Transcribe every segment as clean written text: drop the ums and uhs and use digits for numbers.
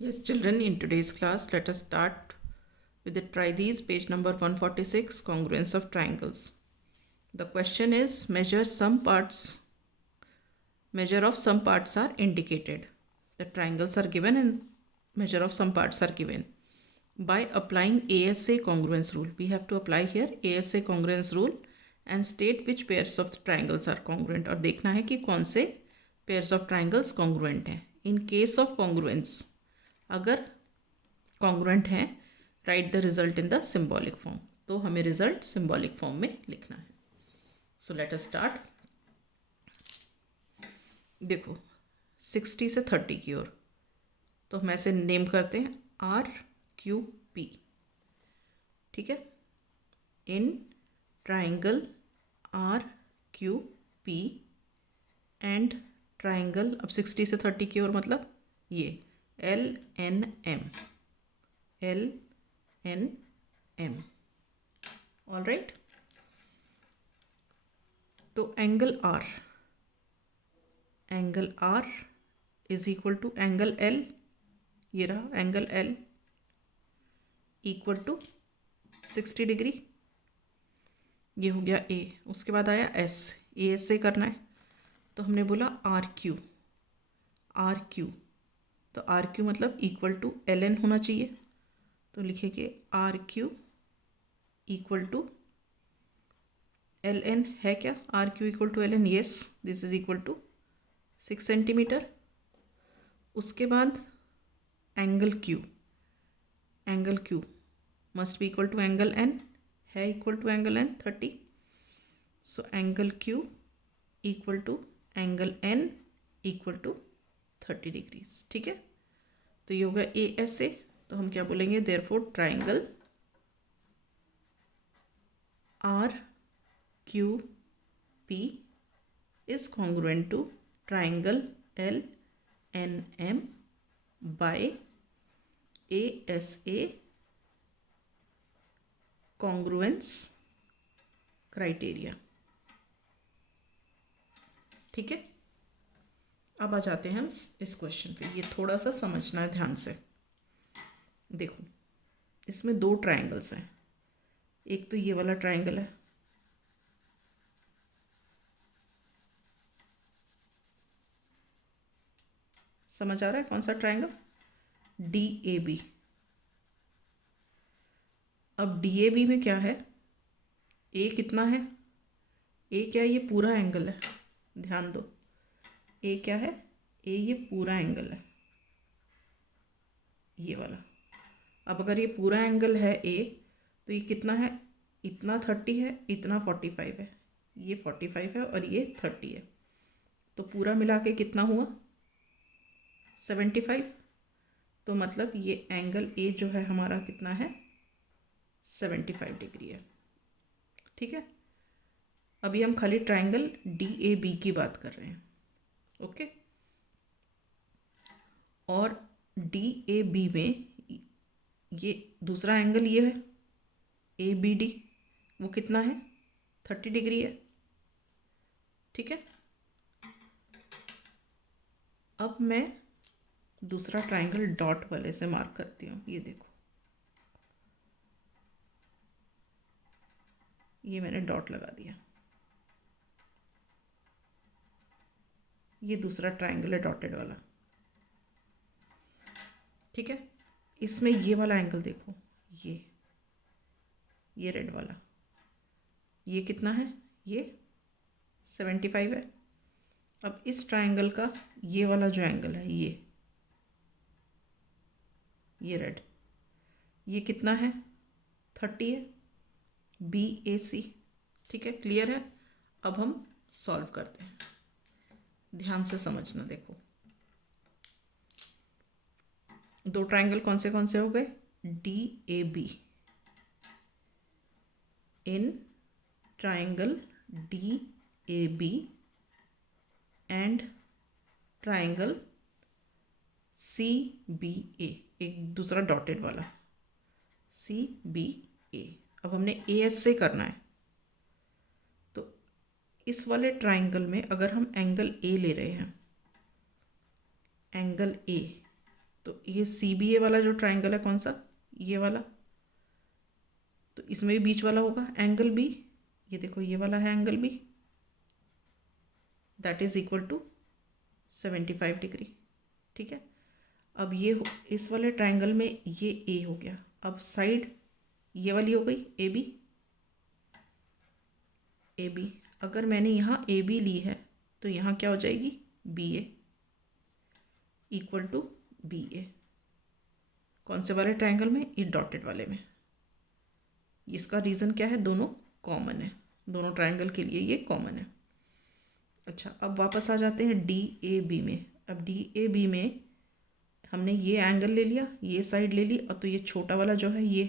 Yes, children, in today's class, let us start with the try these, page number 146, congruence of triangles. The question is measure of some parts are indicated. The triangles are given and measure of some parts are given. By applying ASA congruence rule, we have to apply here ASA congruence rule and state which pairs of triangles are congruent, और देखना है कि कौन से pairs of triangles congruent हैं. In case of congruence, अगर congruent है, right the result in the symbolic form. तो हमें रिजल्ट सिंबॉलिक फॉर्म में लिखना है. So let us start. देखो 60 से 30 की ओर, तो हम ऐसे नेम करते हैं RQP. ठीक है. In triangle RQP and triangle, अब 60 से 30 की ओर मतलब ये LNM. All right. तो angle R is equal to angle L. ये रहा angle L equal to 60 degree. ये हो गया A. उसके बाद आया S. AS से करना है, तो हमने बोला RQ. तो RQ मतलब इक्वल टू LN होना चाहिए. तो लिखेंगे RQ इक्वल टू LN. है क्या RQ equal to LN? Yes, this is equal to 6 centimetre. उसके बाद angle Q must be equal to angle N. है equal to angle N 30. So angle Q equal to angle N equal to 30 degrees. ठीक है. तो ये होगा ASA. तो हम क्या बोलेंगे, therefore triangle RQP is congruent to triangle LNM by ASA congruence criteria. ठीक है. अब आ जाते हैं हम इस क्वेश्चन पे. ये थोड़ा सा समझना है ध्यान से. देखो इसमें दो ट्राइंगल्स हैं. एक तो ये वाला ट्राइंगल है, समझ आ रहा है कौन सा ट्राइंगल? DAB. अब DAB में क्या है, A कितना है? A क्या है? ये पूरा एंगल है. ध्यान दो, A क्या है? A ये पूरा एंगल है, ये वाला. अब अगर ये पूरा एंगल है A, तो ये कितना है? इतना 30 है, इतना 45 है, ये 45 है और ये 30 है. तो पूरा मिला के कितना हुआ? 75. तो मतलब ये एंगल A जो है हमारा कितना है? 75 डिग्री है. ठीक है. अभी हम खाली ट्राइंगल DAB की बात कर रहे हैं. ओके. और DAB में ये दूसरा एंगल ये है ABD, वो कितना है? 30 डिग्री है. ठीक है. अब मैं दूसरा ट्राइंगल डॉट वाले से मार्क करती हूँ. ये देखो, ये मैंने डॉट लगा दिया. ये दूसरा ट्राइंगल है डॉटेड वाला. ठीक है. इसमें ये वाला एंगल देखो, ये रेड वाला, ये कितना है? ये 75 है. अब इस ट्राइंगल का ये वाला जो एंगल है, ये रेड, ये कितना है? 30 है. BAC. ठीक है. क्लियर है. अब हम सॉल्व करते हैं. ध्यान से समझना. देखो दो ट्राइंगल कौन से हो गए? DAB. In triangle DAB and triangle CBA, एक दूसरा डॉटेड वाला CBA. अब हमने AS से करना है. तो इस वाले ट्राइंगल में अगर हम एंगल A ले रहे हैं, एंगल A, तो ये CBA वाला जो ट्राइंगल है कौन सा, ये वाला, तो इसमें भी बीच वाला होगा एंगल बी, ये देखो ये वाला है angle B, that is equal to 75 degree. ठीक है, अब ये इस वाले ट्राइंगल में ये ए हो गया, अब साइड ये वाली हो गई ए बी, ए बी, अगर मैंने यहाँ ए बी ली है तो यहाँ क्या हो जाएगी B A equal to B A. कौन से वाले ट्राइंगल में, ये डॉटेड वाले में। इसका रीज़न क्या है, दोनों कॉमन है, दोनों ट्राइंगल के लिए ये कॉमन है। अच्छा, अब वापस आ जाते हैं डी ए बी में। अब डी ए बी में हमने ये एंगल ले लिया, ये साइड ले ली, और तो ये छोटा वाला जो है ये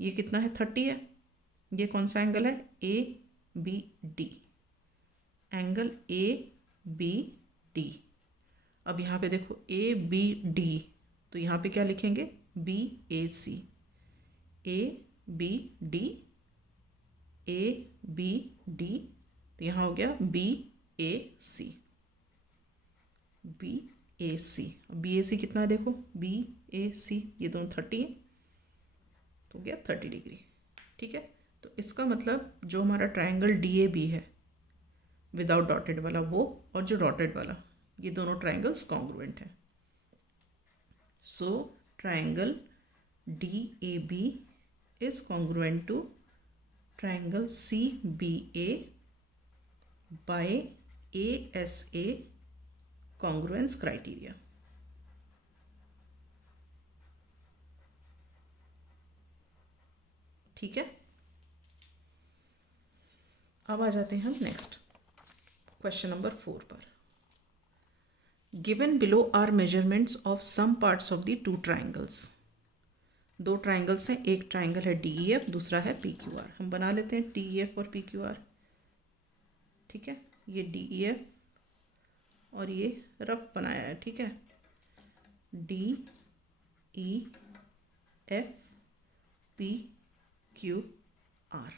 कितना है 30 है। ये कौन सा एंगल है, A B D, angle A B D. अब यहाँ पे देखो ए बी डी, तो यहाँ पे क्या लिखेंगे B A C, A B D, A B D, तो यहाँ हो गया B A C, B A C. B A C कितना है देखो, बी ए सी, ये दोनों 30 है, तो हो गया 30 डिग्री। ठीक है, तो इसका मतलब जो हमारा ट्राइंगल डी ए बी है विदाउट डॉटेड वाला वो, और जो डॉटेड वाला, ये दोनों ट्राइंगल्स कॉन्ग्रुएंट हैं। So triangle D A B is congruent to triangle C B A by ASA congruence criteria. ठीक है, अब आ जाते हैं हम नेक्स्ट क्वेश्चन नंबर 4 पर। Given below are measurements of some parts of the two triangles. दो triangles हैं, एक ट्राइंगल है DEF, दूसरा है PQR। हम बना लेते हैं DEF और PQR। ठीक है, ये DEF और ये रफ बनाया है। ठीक है, DEF PQR।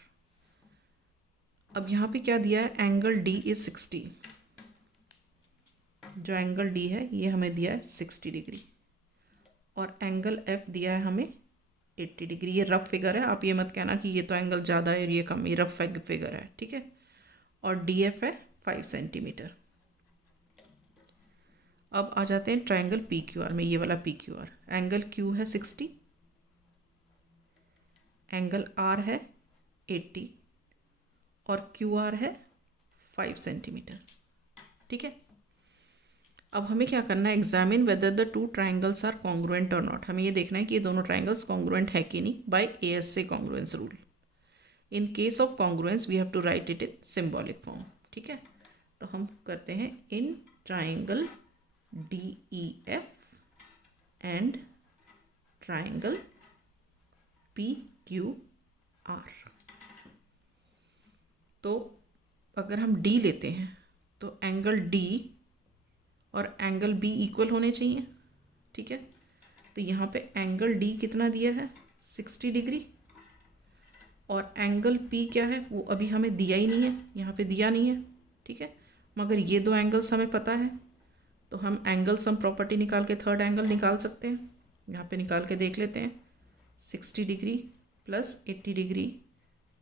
अब यहाँ पे क्या दिया है, एंगल D इज 60। जो एंगल D है ये हमें दिया है 60 डिग्री, और एंगल F दिया है हमें 80 डिग्री। ये रफ फिगर है, आप ये मत कहना कि ये तो एंगल ज़्यादा है और ये कम, ये रफ फिगर है। ठीक है, और DF है 5 सेंटीमीटर। अब आ जाते हैं ट्राइंगल PQR में, ये वाला PQR। एंगल Q है 60, एंगल R है 80, और QR है 5 सेंटीमीटर। ठीक है, अब हमें क्या करना है, examine whether the two triangles are congruent और नॉट। हमें ये देखना है कि ये दोनों ट्राइंगल्स कॉन्ग्रुएंट है कि नहीं, by ASA congruence rule. In case of congruence we have to write it in symbolic form. ठीक है, तो हम करते हैं in triangle DEF and triangle PQR। तो अगर हम D लेते हैं तो एंगल D और एंगल B इक्वल होने चाहिए। ठीक है, तो यहाँ पे एंगल D कितना दिया है 60 डिग्री, और एंगल P क्या है वो अभी हमें दिया ही नहीं है, यहाँ पे दिया नहीं है। ठीक है, मगर ये दो एंगल्स हमें पता है, तो हम एंगल सम प्रॉपर्टी निकाल के थर्ड एंगल निकाल सकते हैं। यहाँ पे निकाल के देख लेते हैं, 60 degree plus 80 degree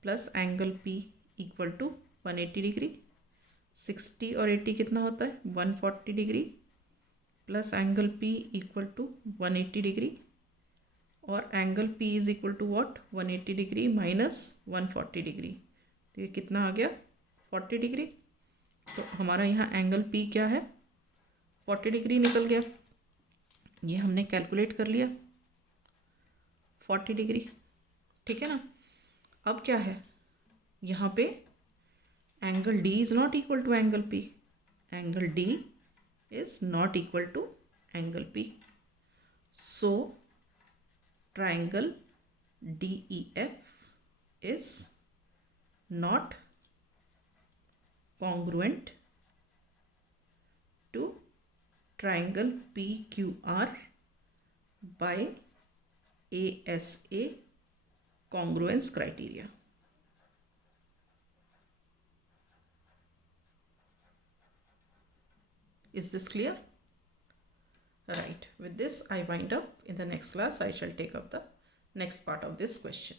plus angle P equal to 180 degree. 60 और 80 कितना होता है 140 degree, plus angle P equal to 180 degree, और angle P is equal to what 180 degree minus 140 degree, तो ये कितना आ गया 40 डिग्री। तो हमारा यहाँ एंगल P क्या है 40 डिग्री निकल गया, ये हमने कैलकुलेट कर लिया 40 डिग्री। ठीक है ना, अब क्या है यहाँ पे angle D is not equal to angle P. Angle D is not equal to angle P. So, triangle DEF is not congruent to triangle PQR by ASA congruence criteria. Is this clear? Right. With this, I wind up. In the next class, I shall take up the next part of this question.